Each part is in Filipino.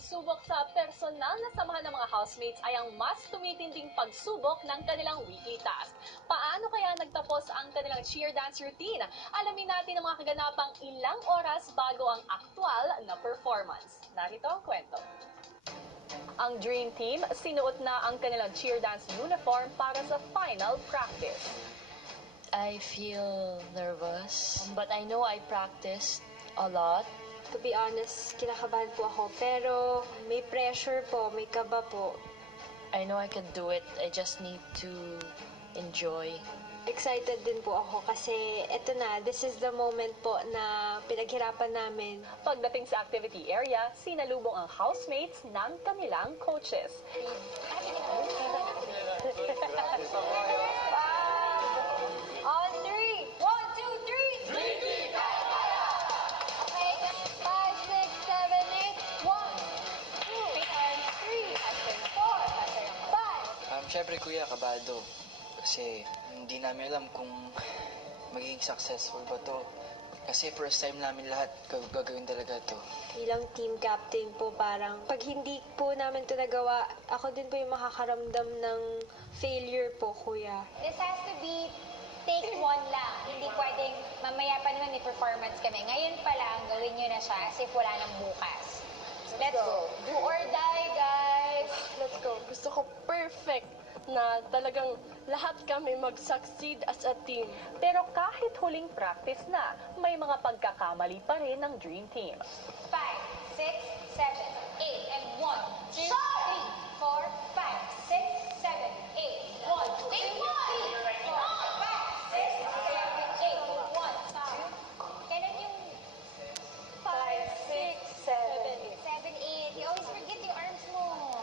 pagsubok sa personal na samahan ng mga housemates ay ang mas tumitinding pagsubok ng kanilang weekly task. Paano kaya nagtapos ang kanilang cheer dance routine? Alamin natin ang mga kaganapang ilang oras bago ang aktwal na performance. Narito ang kwento. Ang Dream Team, sinuot na ang kanilang cheer dance uniform para sa final practice. I feel nervous, but I know I practiced a lot. To be honest, kinakabahan po ako. Pero may pressure po, may kaba po. I know I can do it. I just need to enjoy. Excited din po ako kasi eto na, this is the moment po na pinaghirapan namin. Pagdating sa activity area, sinalubong ang housemates ng kanilang coaches. On three! 1, 2, 3! Okay, 5, 6, 7, 8, 1, 2, 3, 4, 5. Siyempre kuya, kabado. Kasi hindi namin alam kung magiging successful ba to. Kasi first time namin lahat gagawin talaga to. Bilang team captain po, parang pag hindi po namin to nagawa, ako din po yung makakaramdam ng failure po, kuya. This has to be take one lang. Hindi pwedeng mamaya pa naman may performance kami. Ngayon pa lang, gawin nyo na siya as if wala nang bukas. Let's go. Do or die, guys. Let's go. Gusto ko perfect na talagang lahat kami mag-succeed as a team. Pero kahit huling practice na, may mga pagkakamali pa rin ng Dream Team. 5, 6, 7, 8, and 1, 2, 3, 4, 5, 6, 7, 8, 1, 2, 3, 4, 5, 6, 7, 8, 1, 2, kailan yung 5, 6, 7. 7, 8? You always forget yung arms mo.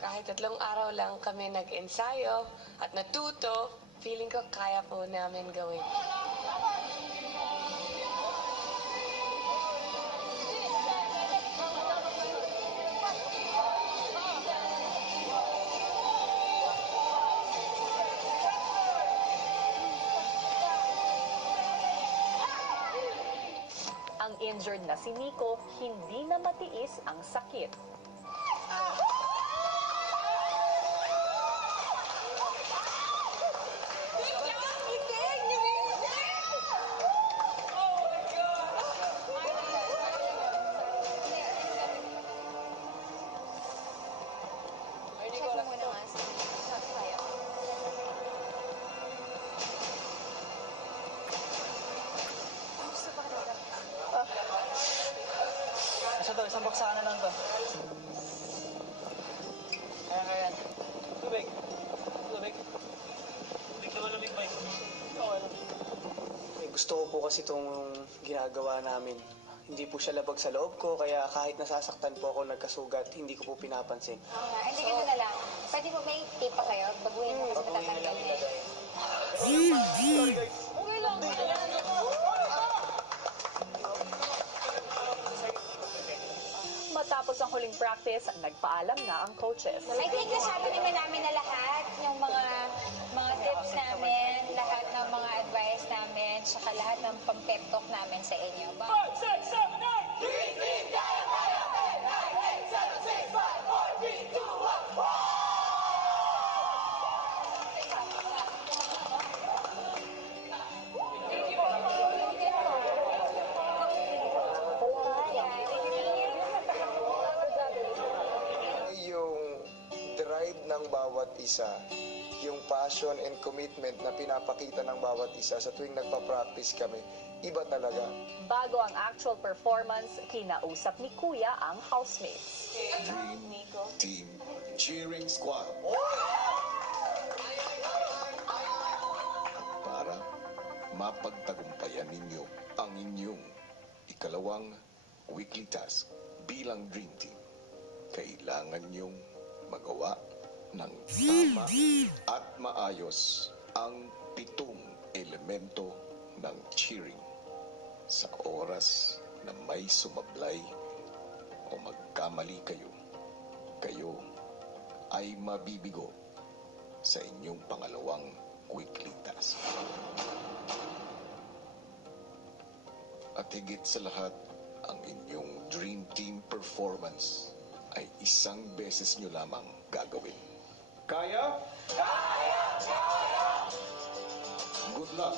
Kahit 3 araw lang kami nag-ensayo at natuto, feeling ko kaya po namin gawin. Ang injured na si Nico, hindi na matiis ang sakit. Check mo muna nga. Tayo. Asa to, isang baksakan na lang to. Kaya. Tubig. Tubig naman lumig ba yun? Okay lang. Gusto ko po kasi itong ginagawa namin. Hindi po siya labag sa loob ko, kaya kahit nasasaktan po ako nagkasugat, hindi ko po pinapansin. Hindi ganun na lang. Pwede mo may tape pa kayo? Baguhin mo kasi matatanggal na eh. Okay lang. Matapos ang huling practice, nagpaalam na ang coaches. I think nasabi naman namin na lahat, yung mga tips namin, lahat ng mga advice namin, saka lahat ng pang-pep talk namin sa inyo. But, 5, 6, 7, 8! 3, 3, kaya, kaya! 9, 8, 7, 6, 5, 4, 3, 2, 1, Yung drive ng bawat isa, yung passion and commitment na pinapakita ng bawat isa sa tuwing nagpa-practice kami, iba talaga. Bago ang actual performance, kinausap ni Kuya ang housemates. Dream Team Cheering Squad. Para mapagtagumpayan ninyo ang inyong ikalawang weekly task bilang Dream Team, kailangan nyong magawa ng tama at maayos ang 7 elemento ng cheering sa oras na may sumablay o magkamali kayo, kayo ay mabibigo sa inyong pangalawang weekly task. At higit sa lahat, ang inyong Dream Team performance performance ay isang beses nyo lamang gagawin. Kaya? Good luck!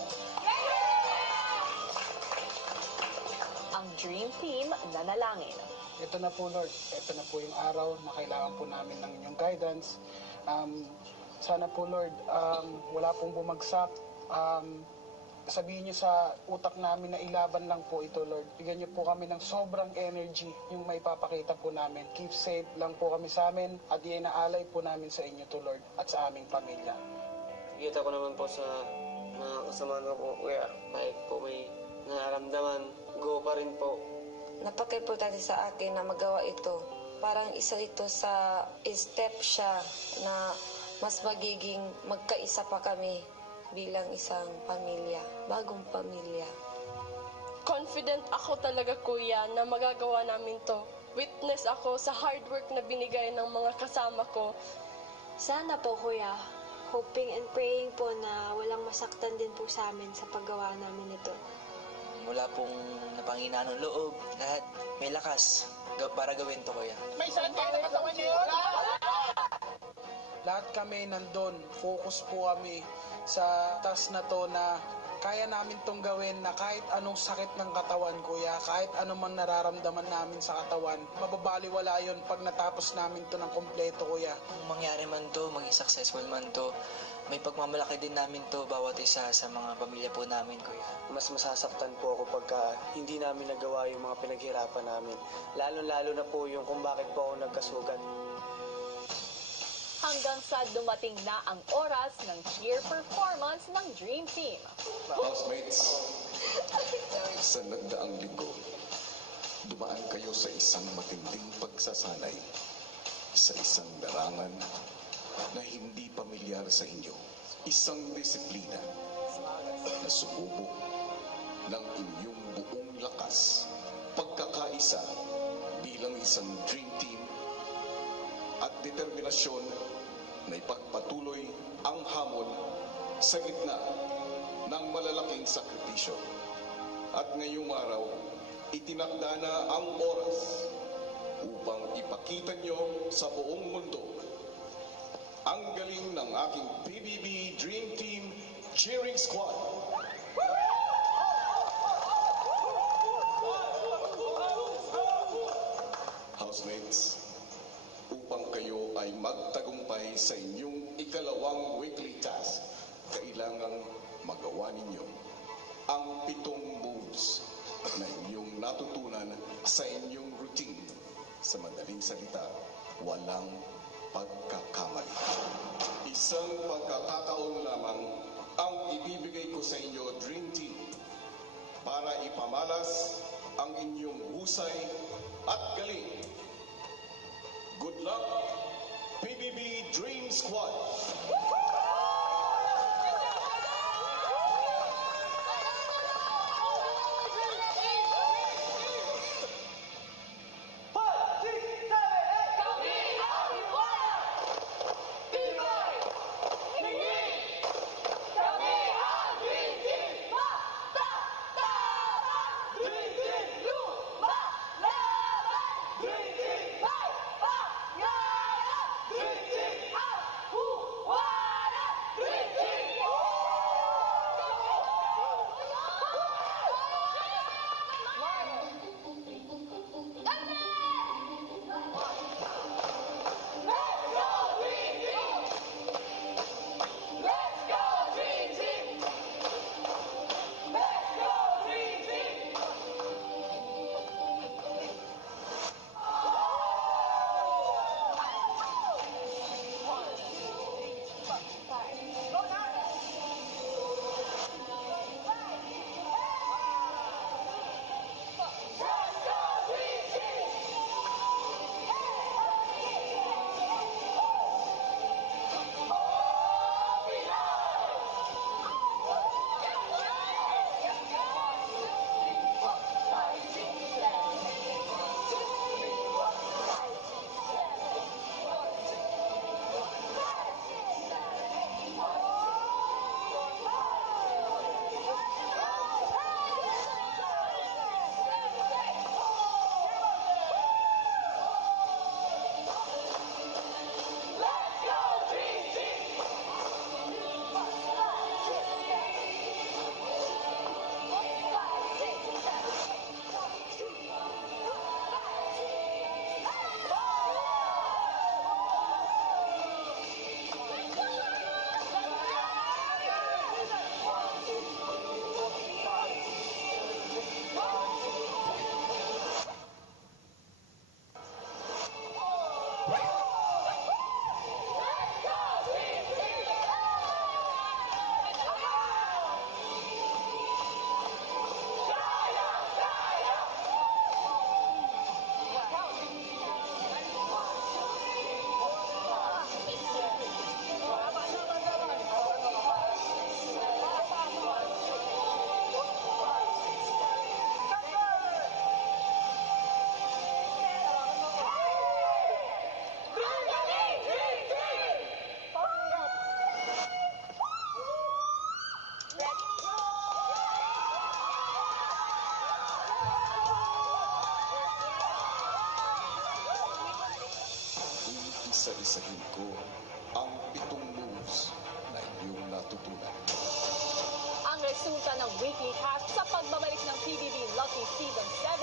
Ang Dream Team nanalangin. Ito na po, Lord. Ito na po yung araw na kailangan po namin ng inyong guidance. Sana po, Lord, wala pong bumagsak. Sabihin niyo sa utak namin na ilaban lang po ito, Lord. Bigyan niyo po kami ng sobrang energy yung may papakita po namin. Keep safe lang po kami sa amin at inaalay po namin sa inyo to, Lord, at sa aming pamilya. Kita ko naman po sa mga kasama ko, kuya. Kahit po may nararamdaman, go pa rin po. Napaka-importante sa akin na magawa ito. Parang isa ito sa step siya na mas magiging magkaisa pa kami bilang isang pamilya, bagong pamilya. Confident ako talaga, kuya, na magagawa namin to. Witness ako sa hard work na binigay ng mga kasama ko. Sana po, kuya. Hoping and praying po na walang masaktan din po sa amin sa paggawa namin ito. Wala pong napanginaan ng loob. Lahat may lakas para gawin to, kuya. May saan kayo na katawan niyo? Lahat kami nandun. Focus po kami sa task na to na kaya namin tong gawin na kahit anong sakit ng katawan, kuya, kahit anong nararamdaman namin sa katawan, mababaliwala yun pag natapos namin to ng kompleto, kuya. Kung mangyari man to, maging successful man to, may pagmamalaki din namin to bawat isa sa mga pamilya po namin, kuya. Mas masasaktan po ako pagka hindi namin nagawa yung mga pinaghirapan namin. Lalo-lalo na po yung kung bakit po ako nagkasugat. Hanggang sa dumating na ang oras ng cheer performance ng Dream Team. Housemates, sa nagdaang linggo, dumaan kayo sa isang matinding pagsasanay, sa isang larangan na hindi pamilyar sa inyo, isang disiplina na sumubok ng inyong buong lakas, pagkakaisa bilang isang Dream Team at determinasyon na ipagpatuloy ang hamon sa gitna ng malalaking sakripisyo. At ngayong araw, itinakda na ang oras upang ipakita nyo sa buong mundo ang galing ng aking PBB Dream Team Cheering Squad. Housemates, upang kayo ay magtagumpay sa inyong ikalawang weekly task, kailangang magawa ninyo ang 7 moves na inyong natutunan sa inyong routine. Sa madaling salita, walang pagkakamali. Isang pagkakataon lamang ang ibibigay ko sa inyo, Dream Team, para ipamalas ang inyong husay at galing. Good luck, PBB Dream Squad! Isa-isahin ko ang 7 moves na iyong natutunan. Ang resulta ng weekly task sa pagbabalik ng PBB Lucky Season 7